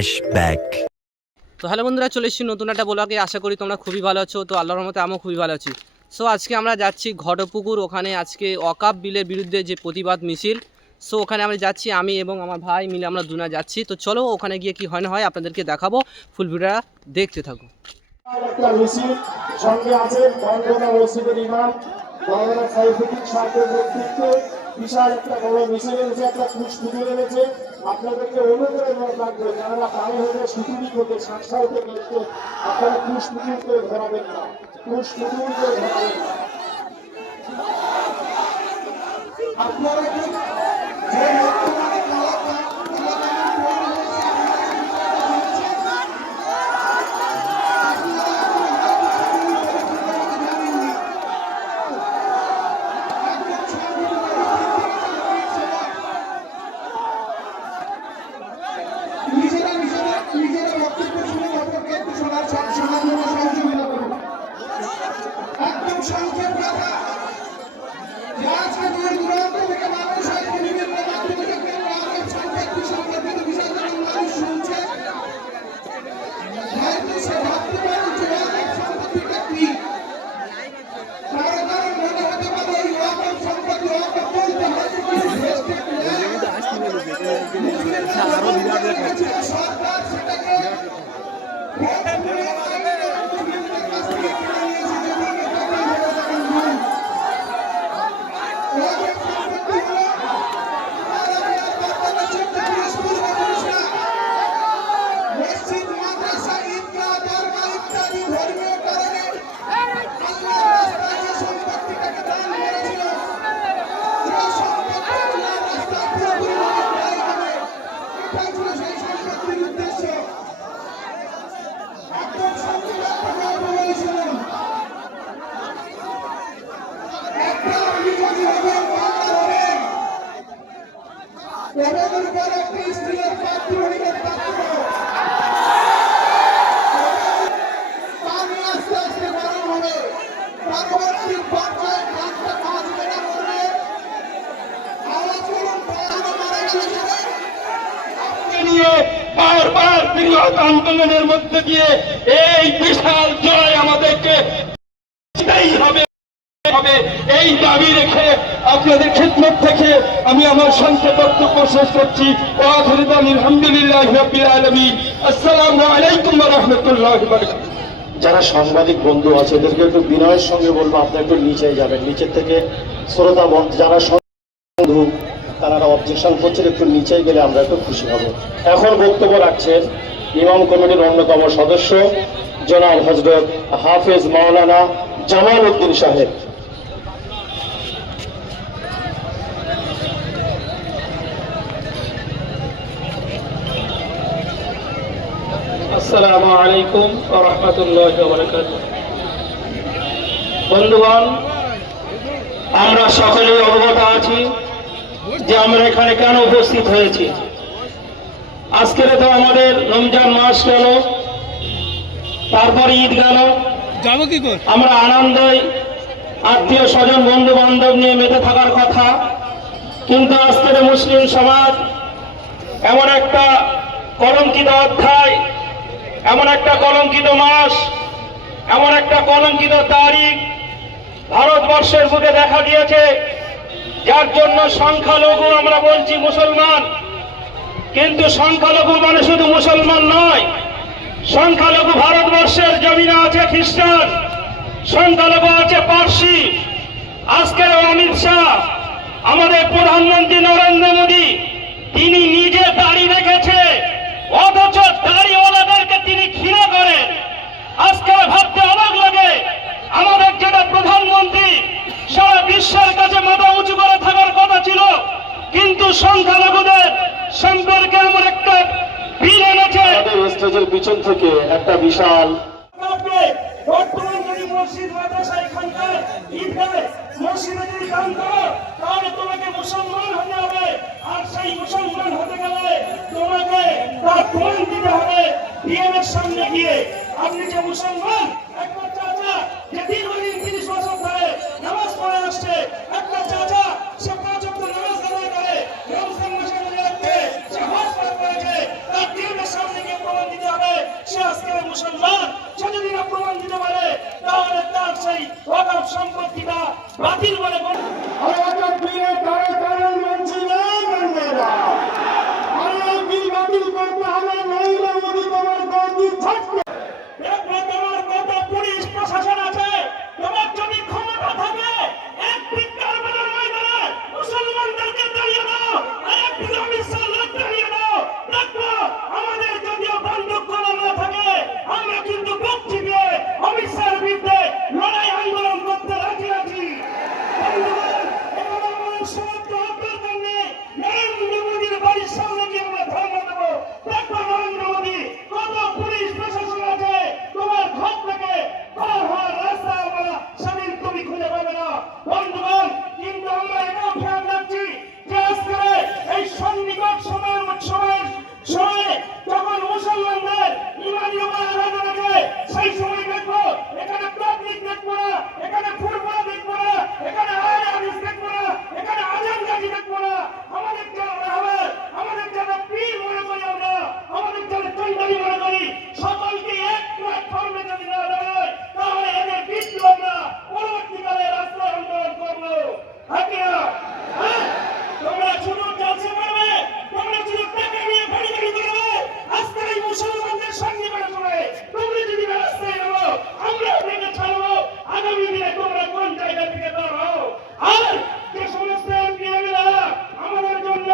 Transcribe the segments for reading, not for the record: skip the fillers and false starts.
Flashback. তো hello বন্ধুরা, চলে এসেছি নতুন একটা ব্লগে। আশা করি তোমরা খুবই ভালো আছো। তো আল্লাহর রহমতে আমিও খুবই ভালো আছি। সো আজকে আমরা যাচ্ছি ঘটপুকুর, ওখানে আজকে ওয়াকফ বিলের বিরুদ্ধে যে প্রতিবাদ মিছিল। সো ওখানে আমরা যাচ্ছি, আমি এবং আমার ভাই মিলে আমরা দুনা যাচ্ছি। তো চলো ওখানে গিয়ে কি হয় না হয় আপনাদেরকে দেখাবো। ফুল ভিডিওটা দেখতে থাকো। একটা মিছিল সঙ্গে আছে বঙ্গনা মসজিদের ইমাম মাওলানা সাইফুদ্দিন সাহেবের নেতৃত্বে বিশাল একটা বড় মিছিল এনেছে, একটা পুষ্পুটি এনেছে। আপনাদেরকে অনুপ্রেরণা লাগবে, যারা কারো হলে সুতুলি করতে সাংসারিক করতে আপনারা পুষ্পুটিকে ধরাবেন না, পুষ্পুটিকে ধরাবেন না। আপনারা কি বারবার বৃহৎ আন্দোলনের মধ্যে দিয়ে এই বিশাল জয় আমাদেরকে হবে, এই দাবি রেখে আপনাদের খিদমত থেকে আমি আমার সংক্ষেপ বক্তব্য শেষ করছি। আলহামদুলিল্লাহ রাব্বিল আলামিন। আসসালামু আলাইকুম ওয়া রাহমাতুল্লাহি ওয়া বারাকাতুহু। যারা সাংবাদিক বন্ধু আছে এদেরকে একটু বিনয়ের সঙ্গে বলবো, আপনারা একটু নিচে যাবেন, নিচের থেকে শ্রোতা যারা বন্ধু তারা অবজেকশন করছেন, একটু নিচে গেলে আমরা একটু খুশি হব। এখন বক্তব্য রাখছেন ইমাম কমিটির অন্যতম সদস্য জনাব হযরত হাফেজ মাওলানা জামাল উদ্দিন সাহেব। আসসালামু আলাইকুম ওয়া রাহমাতুল্লাহি ওয়া বারাকাতুহু। বন্ধুগণ, আমরা সকলেই অবগত আছি যে আমরা এখানে কেন উপস্থিত হয়েছি। আজকে তো আমাদের রমজান মাস গেল, তারপরে ঈদ গেল, আমরা আনন্দে আত্মীয় স্বজন বন্ধু বান্ধব নিয়ে মেতে থাকার কথা। কিন্তু আজকের মুসলিম সমাজ এমন একটা কলঙ্কিত অধ্যায়, এমন একটা কলঙ্কিত মাস, এমন একটা কলঙ্কিত তারিখ ভারতবর্ষের বুকে দেখা দিয়েছে, যার জন্য সংখ্যালঘু আমরা বলছি মুসলমান, কিন্তু সংখ্যালঘু মানে শুধু মুসলমান নয়। সংখ্যালঘু ভারতবর্ষের জমিনে আছে খ্রিস্টান, সংখ্যালঘু আছে পার্সি। আজকের অমিত শাহ, আমাদের প্রধানমন্ত্রী নরেন্দ্র মোদী, তিনি নিজে দাড়ি রেখেছে, অথচ দাড়িওয়ালাদেরকে তিনি ঘৃণা করেন। আজকে ভাবতে অবাক লাগে, আমাদের যেটা প্রধানমন্ত্রী সারা বিশ্বের কাছে মাথা উঁচু করে থাকার কথা ছিল, কিন্তু সংখ্যালঘুদের সম্পর্কে এমন একটা বিল এনেছে। স্টেজের পিছন থেকে একটা বিশাল বর্তমান যদি মসজিদ মাদ্রাসা এখানকার ঈদগাহ মসজিদে যদি দান করো, তাহলে তোমাকে মুসলমান হতে হবে। আর সেই মুসলমান হতে গেলে তোমাকে তার প্রমাণ দিতে হবে বিএমের সামনে গিয়ে। আপনি যে মুসলমান, একটা চাচা যে দীর্ঘদিন 30 বছর ধরে নামাজ পড়ে আসছে, একটা চাচা সে 5 ওয়াক্ত নামাজ আদায় করে, রমজান মাসে রোজা রাখতে, সে হজ করেছে, তার বিএমের সামনে গিয়ে প্রার্থীটা বাতিল বলে তোমার কত পুলিশ প্রশাসন আছে, তোমার যদি ক্ষমতা থাকে একদিকে ময়দানে মুসলমানদেরকে দাঁড়িয়ে দাও, আর একদিকে অমিত শাহ লোক দাঁড়িয়ে দাও। দেখো আমাদের যদিও বন্দুক কলম না থাকে, আমরা কিন্তু বুক চিপিয়ে অমিত শাহের বিরুদ্ধে লড়াই আন্দোলন করতে রাজি আছি। বন্ধুগণ, এবার আমাদের সমস্ত অভ্যর্থন নিয়ে নরেন্দ্র মোদীর বাড়ির সামনে গিয়ে আমরা ধর্ণা দেবো। দেখো নরেন্দ্র মোদী কত পুলিশ প্রশাসন আছে, তোমার ঘর থেকে পার হওয়ার রাস্তা আমরা সেদিন তুমি খুঁজে পাবে না। বন্ধুগণ, কিন্তু আমরা এটাও খেয়াল রাখছি যে আজকে এই সন্নিকট সময়ে যখন মুসলমানদের ইমানি আরাধনা আছে, সেই সময় দেখবো এখানে তাবলীগ দেখবো না, এখানে ফুটবল দেখবো না, এখানে আহলে হাদিস দেখবো না, এখানে আজান গাজি দেখবো না। আমাদের যারা রাহবার, আমাদের যারা পীর মনে করি আমরা, আমাদের যারা চন্ডালী মনে করি, সকলকে এক প্ল্যাটফর্মে যদি না দাঁড়ায়, তাহলে এদের বিরুদ্ধে আমরা পরবর্তীকালে রাস্তায় আন্দোলন করবো। হ্যাঁ, তোমরা শুধু জলসা করবে, তোমরা শুধু টাকা নিয়ে বাড়ি বাড়ি করবে, আজকে এই মুসলমানদের সঙ্গে করে তোমরা যদি রাস্তায় নামো, আমরা আপনাকে ছাড়বো। আগামী দিনে তোমরা কোন জায়গা থেকে দাঁড়াও। আর যে সমস্ত এমপিরা আমাদের জন্য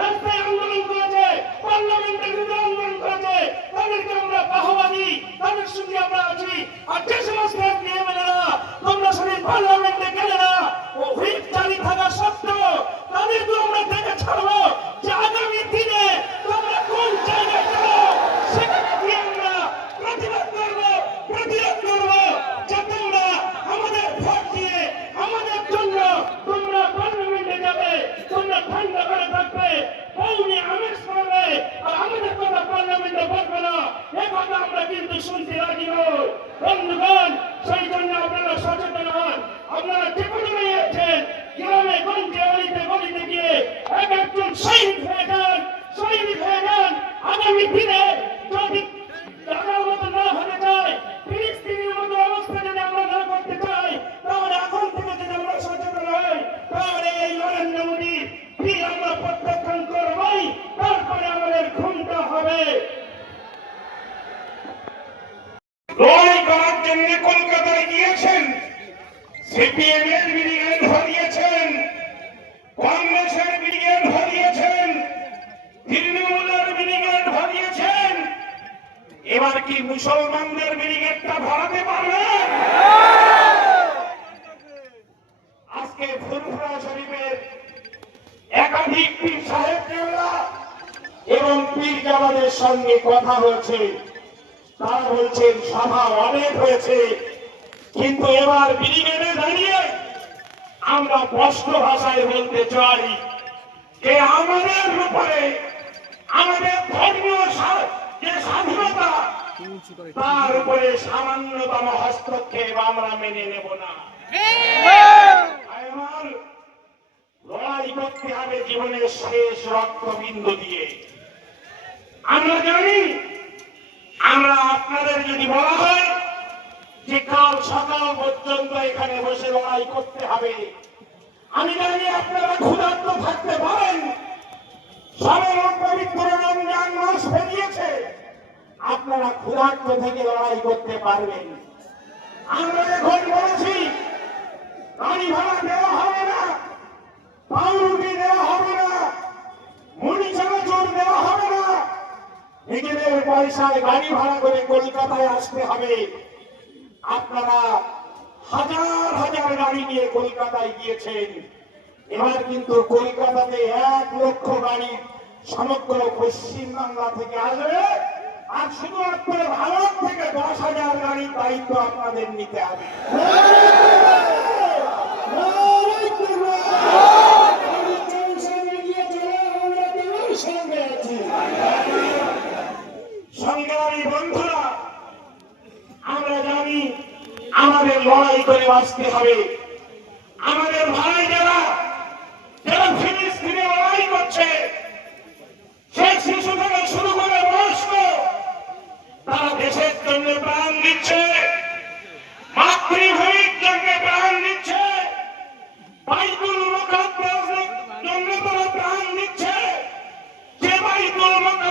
রাস্তায় আন্দোলন করেছে, পার্লামেন্টের বিরুদ্ধে আন্দোলন করেছে, তাদেরকে আমরা বাহবা দিই, তাদের সঙ্গে আমরা আছি। আর যে সমস্ত এমপিরা তোমরা শুধু পার্লামেন্টে গেলে না, ও হুইপ জারি থাকা সত্ত্বেও তাদেরকে আমরা দেখে ছাড়বো যে আগামী দিনে তোমরা কোন জায়গায় যাও, সেখানে গিয়ে আমরা প্রতিবাদ করবো, প্রতিরোধ করবো, যে তোমরা আমাদের ভোট দিয়ে আমাদের জন্য তোমরা পার্লামেন্টে যাবে, তোমরা ঠান্ডা করে থাকবে, কৌমি আমেজ করবে, আর আমাদের কথা পার্লামেন্টে বলবে না। এ কথা আমরা কিন্তু শুনতে রাজি নই। বন্ধুগণ, সেই জন্য আপনারা সচেতন হন। আপনারা যে কোনো আছেন, গ্রামে গঞ্জে অলিতে গলিতে গিয়ে এক একজন শহীদ হয়ে যান, শহীদ হয়ে যান। আগামী দিনে যদি ঢাকার মতো না হতে চাই, ফিলিস্তিনের মতো অবস্থা যদি আমরা না করতে চাই, তাহলে এখন থেকে যদি আমরা সচেতন হই, তাহলে এই নরেন্দ্র মোদীর ভিড় আমরা প্রত্যাখ্যান করবই, তারপরে আমাদের ঘুমটা হবে। লড়াই করার জন্য কলকাতায় গিয়েছেন, সিপিএম এর ব্রিগেড হারিয়েছেন, কংগ্রেসের ব্রিগেড হারিয়েছেন, তৃণমূলের ব্রিগেড হারিয়েছেন, এবার কি মুসলমানদের ব্রিগেডটা ভরাতে পারবেন? আজকে ফুরফুরা শরীফের একাধিক পীর সাহেব এবং পীর জামাতের সঙ্গে কথা হয়েছে, তারা বলছেন সভা অনেক হয়েছে, কিন্তু এবার ব্রিগেডে দাঁড়িয়ে আমরা স্পষ্ট ভাষায় বলতে চাই যে আমাদের উপরে আমাদের ধর্মীয় যে স্বাধীনতা, তার উপরে সামান্যতম হস্তক্ষেপ আমরা মেনে নেব না। আমার লড়াই করতে হবে জীবনের শেষ রক্তবিন্দু দিয়ে। আমরা জানি, আমরা আপনাদের যদি বলা হয় যে কাল সকাল পর্যন্ত এখানে বসে লড়াই করতে হবে, আমি জানি আপনারা ক্ষুধার্ত থাকতে পারেন। সবে পবিত্র রমজান মাস পেরিয়েছে, আপনারা ক্ষুধার্ত থেকে লড়াই করতে পারবেন। আমরা এখন বলেছি গাড়ি ভাড়া দেওয়া হবে না, পাউরুটি দেওয়া হবে না, মুড়ি চানাচুর দেওয়া হবে না, নিজেদের পয়সায় গাড়ি ভাড়া করে কলকাতায় আসতে হবে। আপনারা হাজার হাজার গাড়ি নিয়ে কলকাতায় গিয়েছেন, এবার কিন্তু কলকাতাতে 1 লক্ষ গাড়ি সমগ্র পশ্চিমবাংলা থেকে আসবে, আর শুধুমাত্র ভারত থেকে 10,000 গাড়ির দায়িত্ব আপনাদের নিতে হবে। সংগ্রামী বন্ধুরা, আমরা জানি আমাদের লড়াই করে বাঁচতে হবে। আমাদের ভাই যারা ফিলিস্তিনে লড়াই করছে, সেই শিশু থেকে শুরু করে বয়স্ক, তারা দেশের জন্য প্রাণ দিচ্ছে, মাতৃভূমির জন্য প্রাণ দিচ্ছে,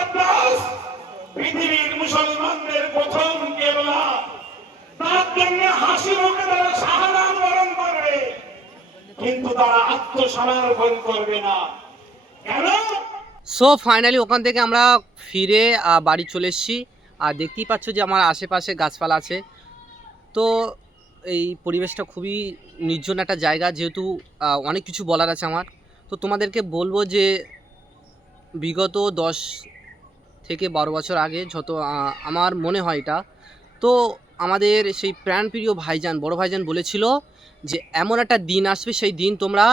আব্বাস পৃথিবীর মুসলমানদের প্রথম কেবলা, তার জন্য হাসি মুখে তারা শাহাদাত বরণ করবে, কিন্তু তারা আত্মসমর্পণ করবে না। কেন? সো ফাইনালি ওখান থেকে আমরা ফিরে বাড়ি চলে এসেছি। আর দেখতেই পাচ্ছ যে আমার আশেপাশে গাছপালা আছে। তো এই পরিবেশটা খুবই নির্জন একটা জায়গা, যেহেতু অনেক কিছু বলার আছে আমার। তো তোমাদেরকে বলবো যে বিগত 10 থেকে 12 বছর আগে যত আমার মনে হয় এটা, তো আমাদের সেই প্রাণপ্রিয় ভাইজান, বড় ভাইজান বলেছিল যে এমন একটা দিন আসবে, সেই দিন তোমরা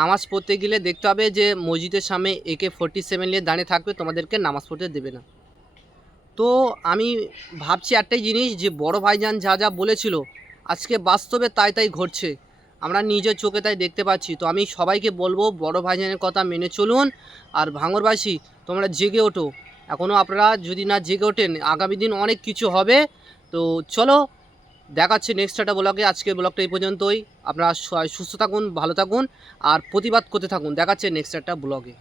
নামাজ পড়তে গেলে দেখতে হবে যে মসজিদের সামনে AK-47 নিয়ে দাঁড়িয়ে থাকবে, তোমাদেরকে নামাজ পড়তে দেবে না। তো আমি ভাবছি একটাই জিনিস, যে বড় ভাইজান যা যা বলেছিল আজকে বাস্তবে তাই ঘটছে, আমরা নিজের চোখে তাই দেখতে পাচ্ছি। তো আমি সবাইকে বলবো বড় ভাইজানের কথা মেনে চলুন। আর ভাঙড়বাসী তোমরা জেগে ওঠো, এখনও আপনারা যদি না জেগে ওঠেন আগামী দিন অনেক কিছু হবে। তো চলো দেখাচ্ছে নেক্সট একটা ব্লগে। আজকের ব্লগটা এই পর্যন্তই। আপনারা সুস্থ থাকুন, ভালো থাকুন আর প্রতিবাদ করতে থাকুন। দেখাচ্ছে নেক্সট একটা ব্লগে।